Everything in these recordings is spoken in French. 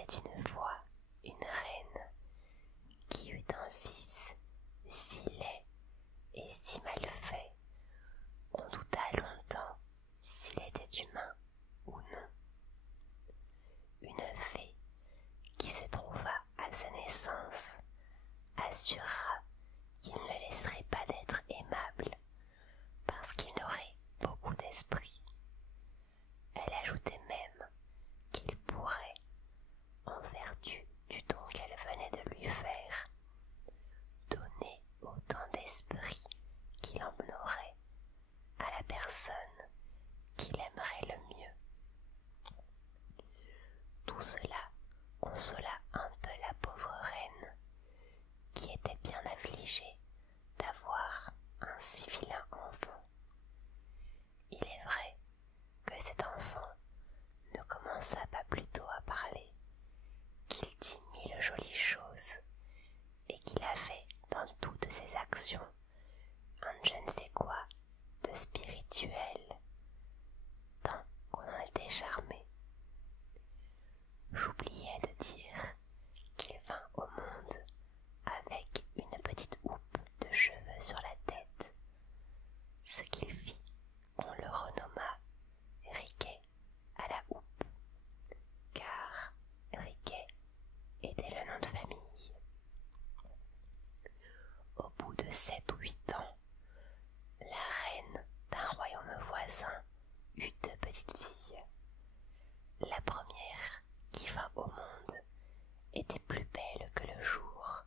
était une fois une reine qui eut un fils si laid et si mal fait qu'on douta longtemps s'il était humain ou non. Une fée qui se trouva à sa naissance assura qu'il ne laisserait pas d'être aimable parce qu'il n'aurait beaucoup d'esprit. Elle ajoutait même qu'il pourrait, en vertu du don qu'elle venait de lui faire, donner autant d'esprit qu'il en aurait à la personne qu'il aimerait le mieux. Tout cela consola un peu la pauvre reine, qui était bien affligée d'avoir un si vilain enfant. Il est vrai que cet enfant ne commença pas plus tôt à parler, qu'il dit mille jolies choses, et qu'il avait dans toutes ses actions un je ne sais quoi de spirituel, tant qu'on en était charmé. J'oubliais de dire qu'il vint au monde avec une petite houppe de cheveux sur la tête, ce qu'il fit qu'on le renomma Riquet à la houppe, car Riquet était le nom de famille. Au bout de 7 ou 8 ans, la reine d'un royaume voisin eut 2 petites filles. La première, qui vint au monde, était plus belle que le jour.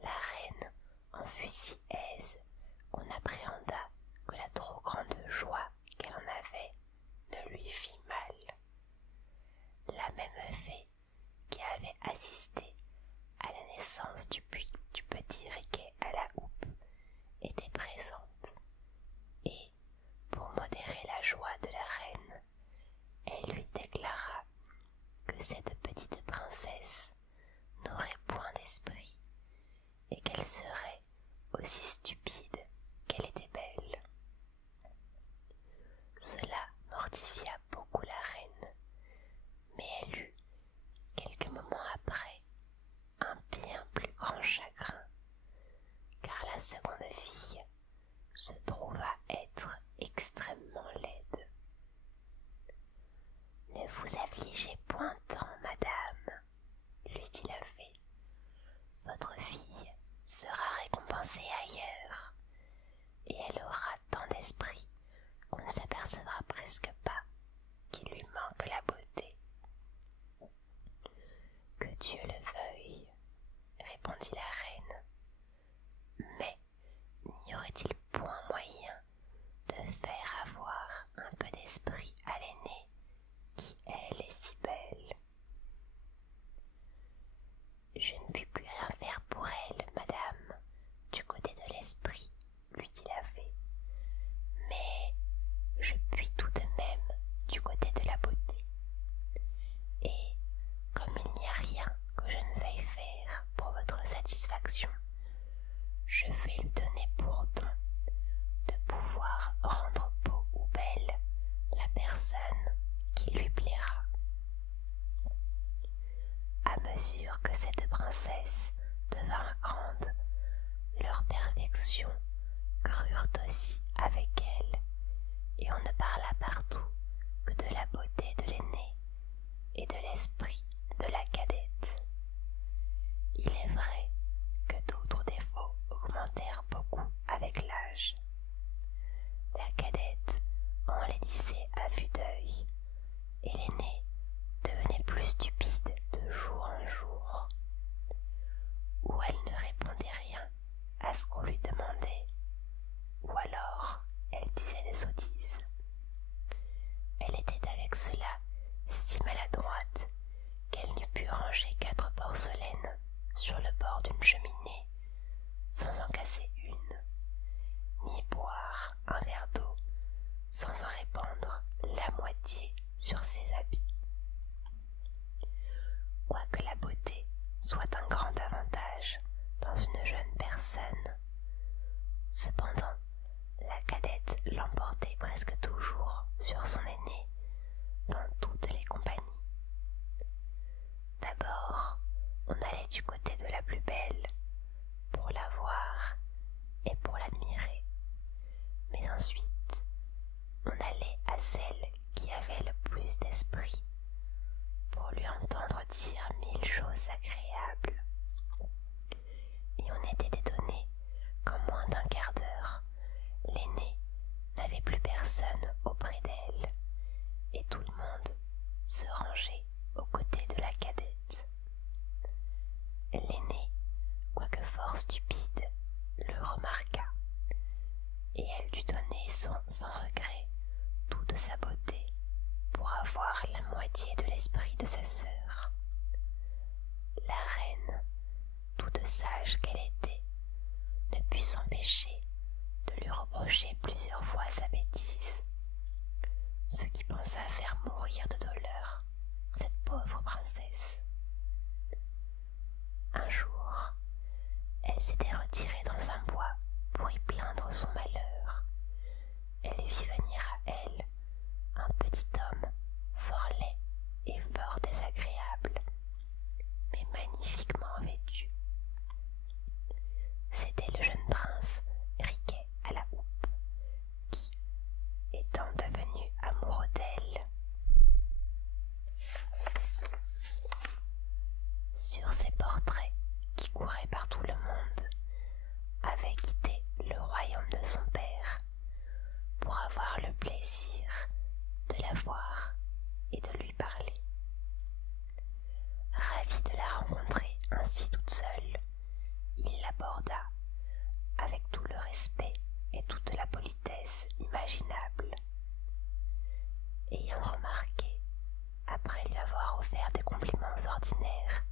La reine en fut si aise qu'on appréhenda que la trop grande joie qu'elle en avait ne lui fit mal. La même fée qui avait assisté à la naissance du petit Riquet à la houppe était présente, et, pour modérer la joie de la reine, elle lui déclara que cette petite princesse n'aurait point d'esprit et qu'elle serait aussi stupide qu'elle était belle. Cela mortifia beaucoup la reine, mais elle eut, quelques moments après, un bien plus grand chagrin, car la seconde fille se trouva être extrêmement laide. « Ne vous affligez point tant, madame, lui dit la fée. Votre fille sera récompensée ailleurs, et elle aura tant d'esprit qu'on ne s'apercevra presque pas qu'il lui manque la beauté. » « Que Dieu le veuille, » répondit la reine. « Mais n'y aurait-il point moyen de faire avoir un peu d'esprit à l'aînée, qui elle est si belle ? » « Je ne puis plus rien faire pour elle, madame, du côté de l'esprit, lui dit la fée, mais je puis tout de même du côté de la beauté. Et comme il n'y a rien que je ne veuille faire pour votre satisfaction, je vais lui donner pour don de pouvoir rendre beau ou belle la personne qui lui plaira. » À mesure que cette princesse devint grande, leurs perfections crurent aussi avec elle, et on ne parla partout que de la beauté de l'aînée et de l'esprit de la cadette. Il est vrai que d'autres défauts augmentèrent beaucoup avec l'âge. La cadette enlaidissait à vue d'œil, et l'aînée devenait plus stupide de jour en jour. Ou elle ne répondait rien à ce qu'on lui demandait, ou alors elle disait des sottises. Elle était avec cela si maladroite qu'elle n'eût pu ranger 4 porcelaines sur le bord d'une cheminée sans en casser une, ni boire un verre d'eau sans en répandre la moitié sur ses habits. Quoique la beauté soit un grand avantage dans une jeune personne, cependant la cadette l'emportait presque toujours sur son aînée dans toutes les compagnies. aux côtés de la cadette. L'aînée, quoique fort stupide, le remarqua, et elle dut donner sans regret toute sa beauté pour avoir la moitié de l'esprit de sa sœur. La reine, toute sage qu'elle était, ne put s'empêcher de lui reprocher plusieurs fois sa bêtise, ce qui pensa faire mourir de douleur cette pauvre princesse. Un jour, elle s'était retirée dans un bois pour y plaindre son malheur. Elle vit venir à elle un petit homme fort laid et fort désagréable, mais magnifiquement vêtu. C'était le jeune prince Riquet à la houppe, qui, étant devenu amoureux d'elle, sur ses portraits qui couraient par tout le monde, avait quitté le royaume de son père pour avoir le plaisir de la voir et de lui parler. Ravi de la rencontrer ainsi toute seule, il l'aborda avec tout le respect et toute la politesse imaginable. Ayant remarqué, après lui avoir offert des compliments ordinaires,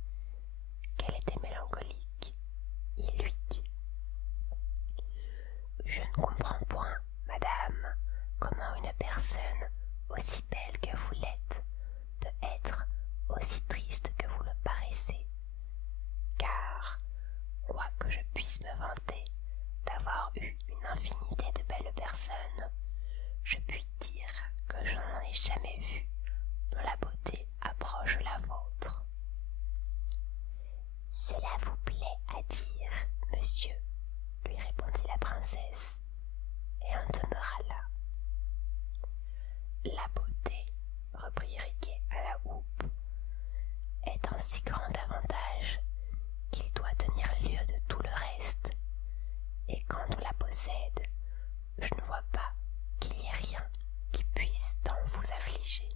qu'elle était mélancolique, il lui dit: « Je ne comprends point, madame, comment une personne aussi belle que vous l'êtes peut être aussi triste que vous le paraissez, car, quoique je puisse me vanter d'avoir eu une infinité de belles personnes, je puis dire que je n'en ai jamais vu dont la beauté approche la vôtre. » « Cela vous plaît à dire, monsieur, lui répondit la princesse, et en demeura là. La beauté, reprit Riquet à la houppe, est un si grand avantage qu'il doit tenir lieu de tout le reste, et quand on la possède, je ne vois pas qu'il y ait rien qui puisse tant vous affliger.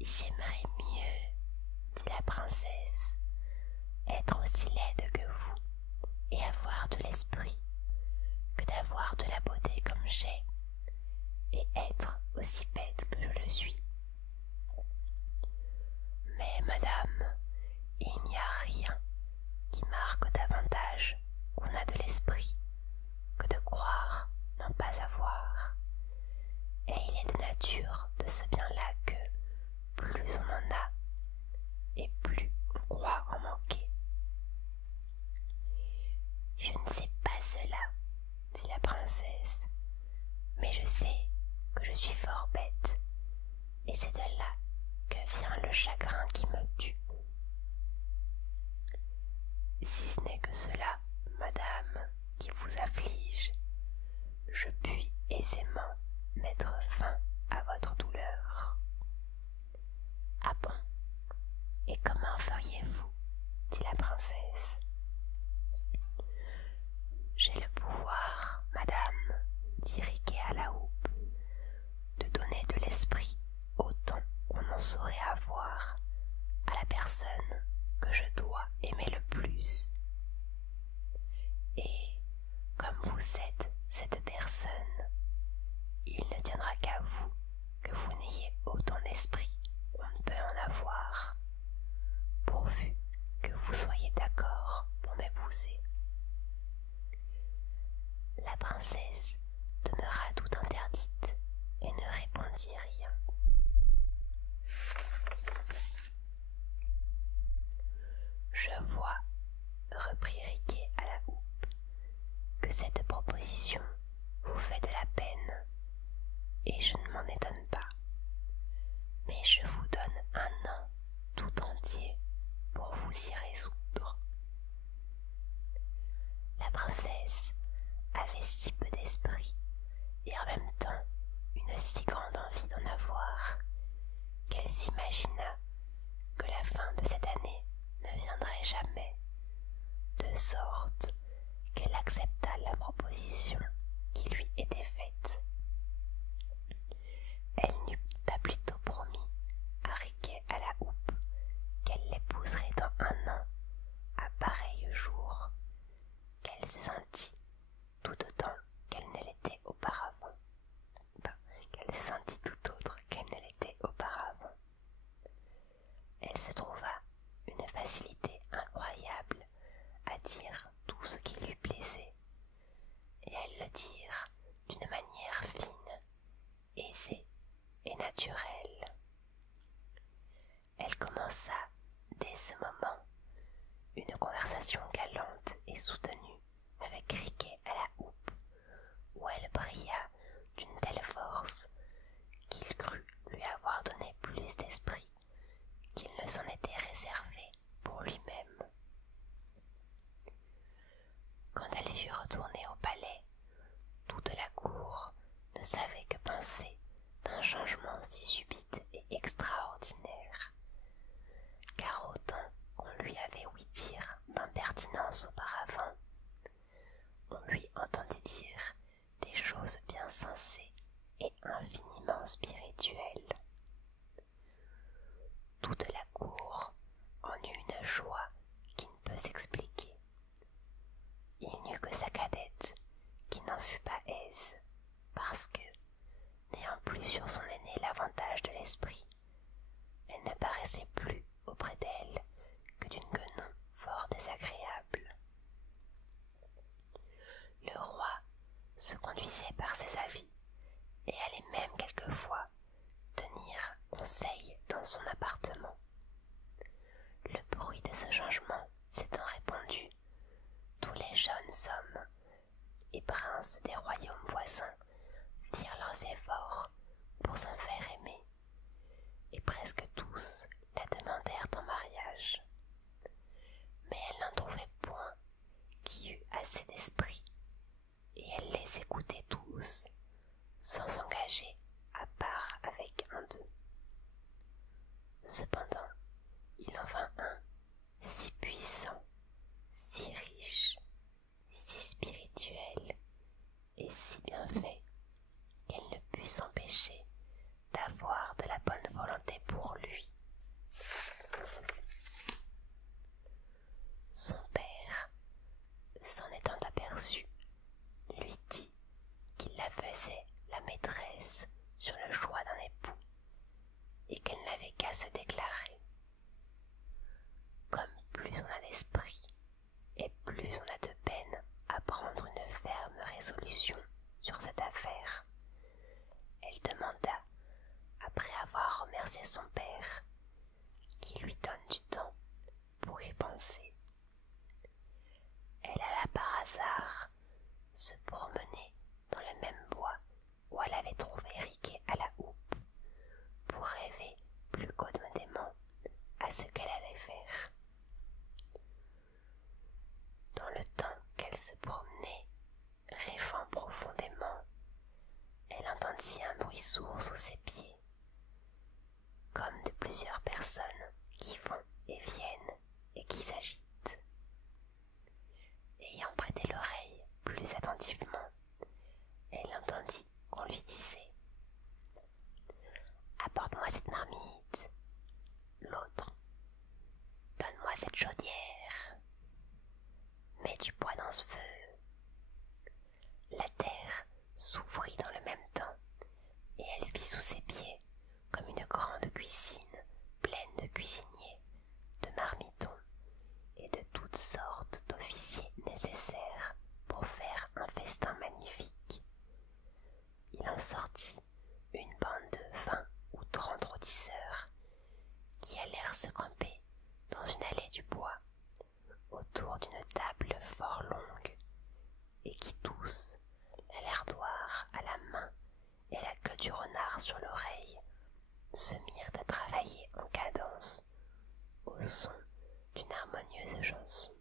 J'aimerais mieux, dit la princesse, être aussi laide que vous et avoir de l'esprit que d'avoir de la beauté comme j'ai et être aussi bête que je le suis. Mais madame, il n'y a rien qui marque davantage qu'on a de l'esprit que de croire n'en pas avoir, et il est de nature de ce bien-là que plus on en a et plus on croit en manquer. Je ne sais pas cela, dit la princesse, mais je sais que je suis fort bête, et c'est de là que vient le chagrin qui me tue. Si ce n'est que cela, madame, qui vous afflige, je puis aisément mettre fin à votre douleur. Ah bon? Et comment feriez-vous? Dit la princesse. J'ai le pouvoir, madame, dit Riquet à la houppe, de donner de l'esprit autant qu'on en saurait avoir à la personne que je dois aimer le plus. Et comme vous êtes cette personne, il ne tiendra qu'à vous que vous n'ayez autant d'esprit qu'on ne peut en avoir, pourvu que vous soyez d'accord pour m'épouser. La princesse demeura tout interdite et ne répondit rien. Je vois, reprit Riquet à la houppe, que cette proposition vous fait de la peine, et je ne m'en étonne pas. Mais je vous donne un an tout entier pour vous y résoudre. La princesse avait si peu d'esprit et en même temps une si grande envie d'en avoir qu'elle s'imagina que la fin de cette année ne viendrait jamais commença dès ce moment une conversation galante et soutenue avec Riquet à la houppe, où elle brilla d'une telle force qu'il crut lui avoir donné plus d'esprit qu'il ne s'en était réservé pour lui-même. Quand elle fut retournée au palais, toute la cour ne savait que penser d'un changement si subite et extraordinaire, car autant qu'on lui avait ouï dire d'impertinence auparavant, on lui entendait dire des choses bien sensées et infiniment spirituelles. Toute la cour en eut une joie qui ne peut s'expliquer. Il n'y eut que sa cadette qui n'en fut pas aise, parce que, n'ayant plus sur son aîné l'avantage de l'esprit, elle ne paraissait plus auprès d'elle que d'une guenon fort désagréable. Le roi se conduisait par ses avis et allait même quelquefois tenir conseil dans son appartement. Le bruit de ce changement s'étant répandu, tous les jeunes hommes et princes des royaumes voisins firent leurs efforts pour s'en faire aimer, et presque tous la demandèrent en mariage. Mais elle n'en trouvait point qui eût assez d'esprit, et elle les écoutait tous, sans s'engager à part avec un d'eux. Cependant, il en vint un si puissant, si riche, si spirituel et si bien fait qu'elle ne put s'empêcher d'avoir de la bonne volonté pour lui. Son père, s'en étant aperçu, lui dit qu'il la faisait la maîtresse sur le choix d'un époux et qu'elle n'avait qu'à se déclarer. Comme plus on a d'esprit et plus on a de peine à prendre une ferme résolution sur cette affaire, elle demanda, après avoir remercié son père, qu'il lui donne du temps pour y penser. Elle alla par hasard se promener dans le même bois où elle avait trouvé Riquet à la houppe, pour rêver plus commodément à ce qu'elle allait faire. Dans le temps qu'elle se promenait, rêvant profondément, elle entendit un bruit sourd sous ses pieds, comme de plusieurs personnes qui vont et viennent et qui s'agitent. Ayant prêté l'oreille plus attentivement, elle entendit qu'on lui disait « Apporte-moi cette marmite », l'autre « Donne-moi cette chaudière », « Mets du bois dans ce feu ». La terre s'ouvrit dans le même temps, et elle vit sous ses pieds comme une grande cuisine pleine de cuisiniers, de marmitons et de toutes sortes d'officiers nécessaires pour faire un festin magnifique. Il en sortit une bande de 20 ou 30 rôtisseurs qui allèrent se camper dans une allée du bois autour d'une table fort longue, et qui tous, la lardoire à la main et la queue du renard sur l'oreille, se mirent à travailler en cadence au son d'une harmonieuse chanson.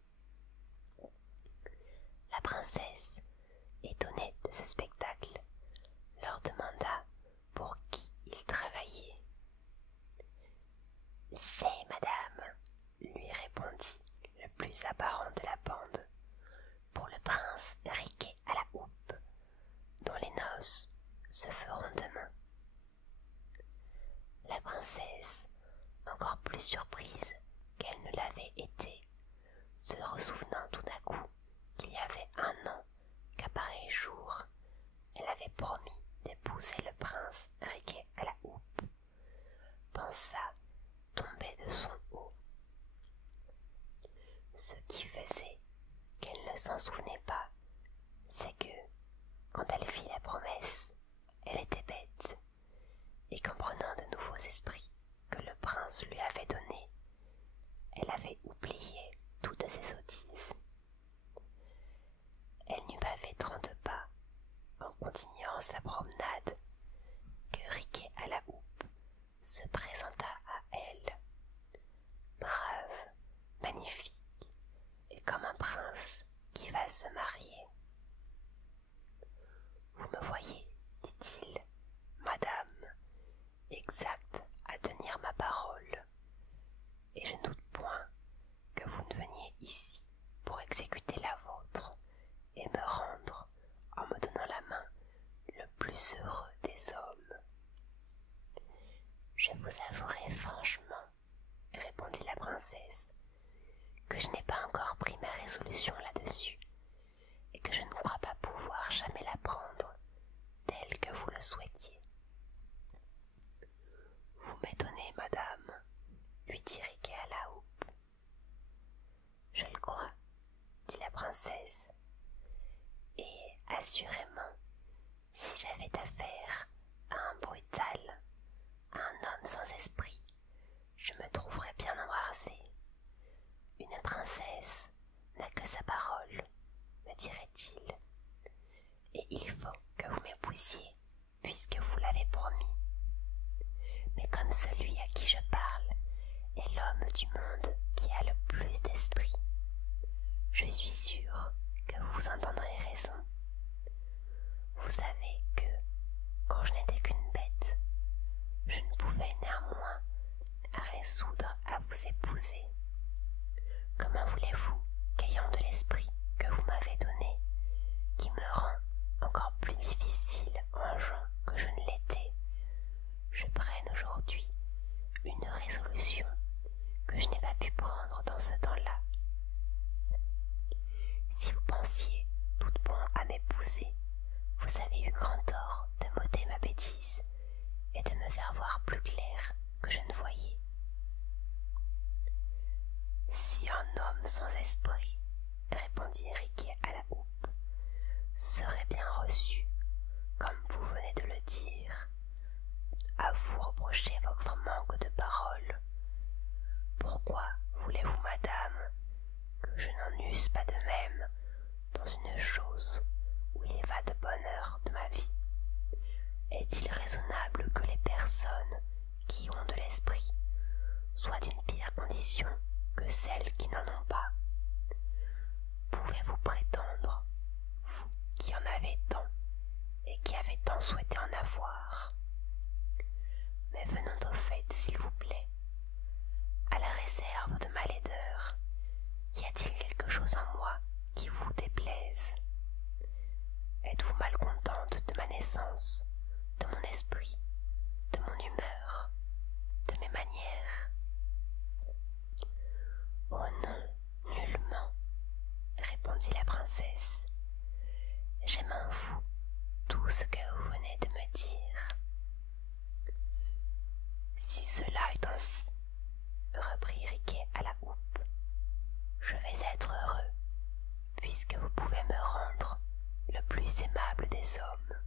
La princesse, étonnée de ce spectacle, leur demanda pour qui ils travaillaient. « C'est, madame, lui répondit le plus apparent de la bande, pour le prince Riquet à la houppe, dont les noces se feront demain. » La princesse, encore plus surprise qu'elle ne l'avait été, se ressouvenant tout à coup qu'il y avait 1 an qu'à pareil jour, elle avait promis d'épouser le prince Riquet à la houppe, pensa tomber de son haut. Ce qui faisait qu'elle ne s'en souvenait pas, c'est que, quand elle fit la promesse, elle était bête, et qu'en prenant de nouveaux esprits que le prince lui avait donnés vous avouerai franchement, répondit la princesse, que je n'ai pas encore pris ma résolution là-dessus, et que je ne crois pas pouvoir jamais la prendre, telle que vous le souhaitiez. Vous m'étonnez, madame, lui dit Riquet à la houppe. Je le crois, dit la princesse, et assurément, si j'avais affaire à un brutal, à un homme sans esprit, je me trouverais bien embarrassée. Une princesse n'a que sa parole, me dirait-il, et il faut que vous m'épousiez, puisque vous l'avez promis. Mais comme celui à qui je parle est l'homme du monde qui a le plus d'esprit, je suis sûre que vous entendrez raison. Vous savez que, quand je n'étais qu'une bête, je ne pouvais néanmoins résoudre à vous épouser. Comment voulez-vous qu'ayant de l'esprit que vous m'avez donné, qui me rend encore plus difficile en gens que je ne l'étais, je prenne aujourd'hui une résolution que je n'ai pas pu prendre dans ce temps-là? Si vous pensiez tout bon à m'épouser, vous avez eu grand tort de m'ôter ma bêtise et de me faire voir plus clair que je ne voyais. Si un homme sans esprit, répondit Riquet à la houppe, serait bien reçu, comme vous venez de le dire, à vous reprocher votre manque de parole, pourquoi voulez-vous, madame, que je n'en eusse pas de même dans une chose où il va de bonheur de ma vie? Est-il raisonnable que les personnes qui ont de l'esprit soient d'une pire condition que celles qui n'en ont pas? Pouvez-vous prétendre, vous qui en avez tant et qui avez tant souhaité en avoir? Mais venons au fait, s'il vous plaît. À la réserve de ma laideur, y a-t-il quelque chose en moi qui vous déplaise? Êtes-vous malcontente de ma naissance, de mon esprit, de mon humeur, de mes manières? Oh non, nullement, répondit la princesse. J'aime en vous tout ce que vous venez de me dire. Si cela est ainsi, reprit Riquet à la houppe, je vais être heureux, puisque vous pouvez me rendre le plus aimable des hommes.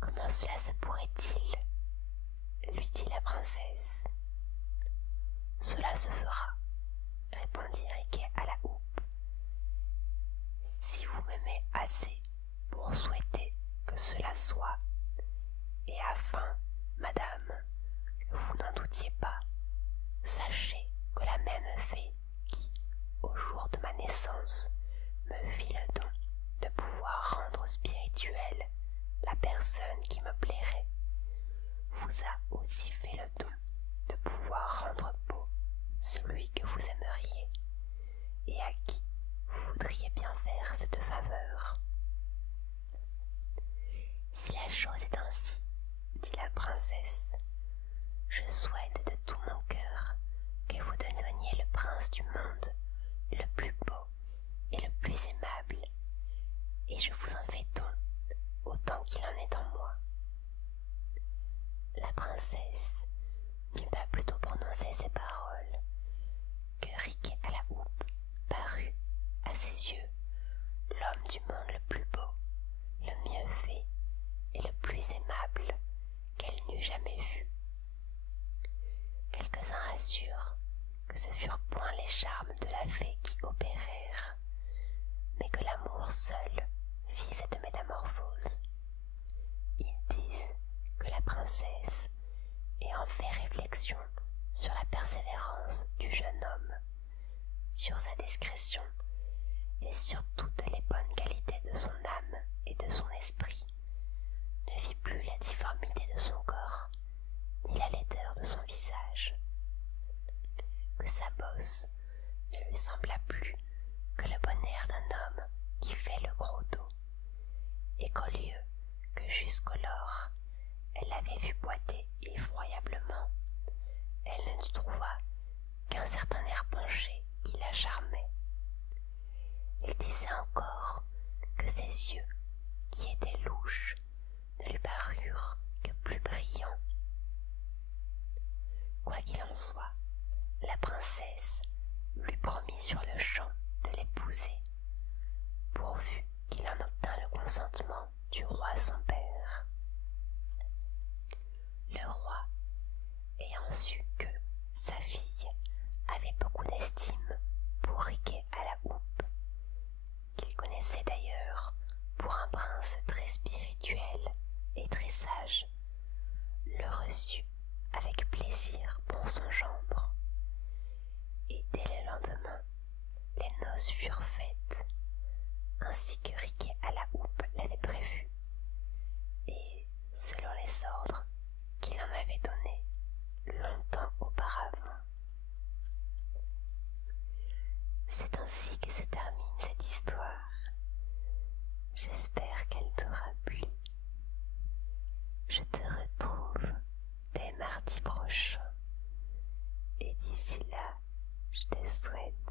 Comment cela se pourrait-il? Lui dit la princesse. Cela se fera, répondit Riquet à la houppe, si vous m'aimez assez pour souhaiter que cela soit, et afin, madame, que vous n'en doutiez pas, sachez que la même fée qui, au jour de ma naissance, me fit le don de pouvoir rendre spirituelle la personne qui me plairait, vous a aussi fait le don de pouvoir rendre beau celui que vous aimeriez, et à qui vous voudriez bien faire cette faveur. Si la chose est ainsi, dit la princesse, je souhaite de tout mon cœur que vous deveniez le prince du monde, le plus beau et le plus aimable, et je vous en fais don autant qu'il en est en moi. La princesse n'eut pas plutôt prononcé ces paroles que Riquet à la houppe parut à ses yeux l'homme du monde le plus beau, le mieux fait et le plus aimable qu'elle n'eût jamais vu. Quelques-uns assurent que ce furent point les charmes de la fée qui opérèrent, mais que l'amour seul fit cette métamorphose. Ils disent que la princesse ayant fait réflexion sur la persévérance du jeune homme, sur sa discrétion et sur toutes les bonnes qualités de son âme et de son esprit, ne vit plus la difformité de son corps, ni la laideur de son visage, que sa bosse ne lui sembla plus que le bon air d'un homme qui fait le gros dos, et qu'au lieu que jusqu'alors elle l'avait vu boiter ne trouva qu'un certain air penché qui la charmait. Il disait encore que ses yeux, qui étaient louches, ne lui parurent que plus brillants. Quoi qu'il en soit, la princesse lui promit sur le champ de l'épouser, pourvu qu'il en obtînt le consentement du roi son père. Le roi, ayant su que sa fille avait beaucoup d'estime pour Riquet à la houppe, qu'il connaissait d'ailleurs pour un prince très spirituel et très sage, le reçut avec plaisir pour son gendre. Et dès le lendemain, les noces furent faites, ainsi que Riquet à la houppe l'avait prévu, et selon les ordres qu'il en avait donnés longtemps auparavant. C'est ainsi que se termine cette histoire. J'espère qu'elle t'aura plu. Je te retrouve dès mardi prochain. Et d'ici là, je te souhaite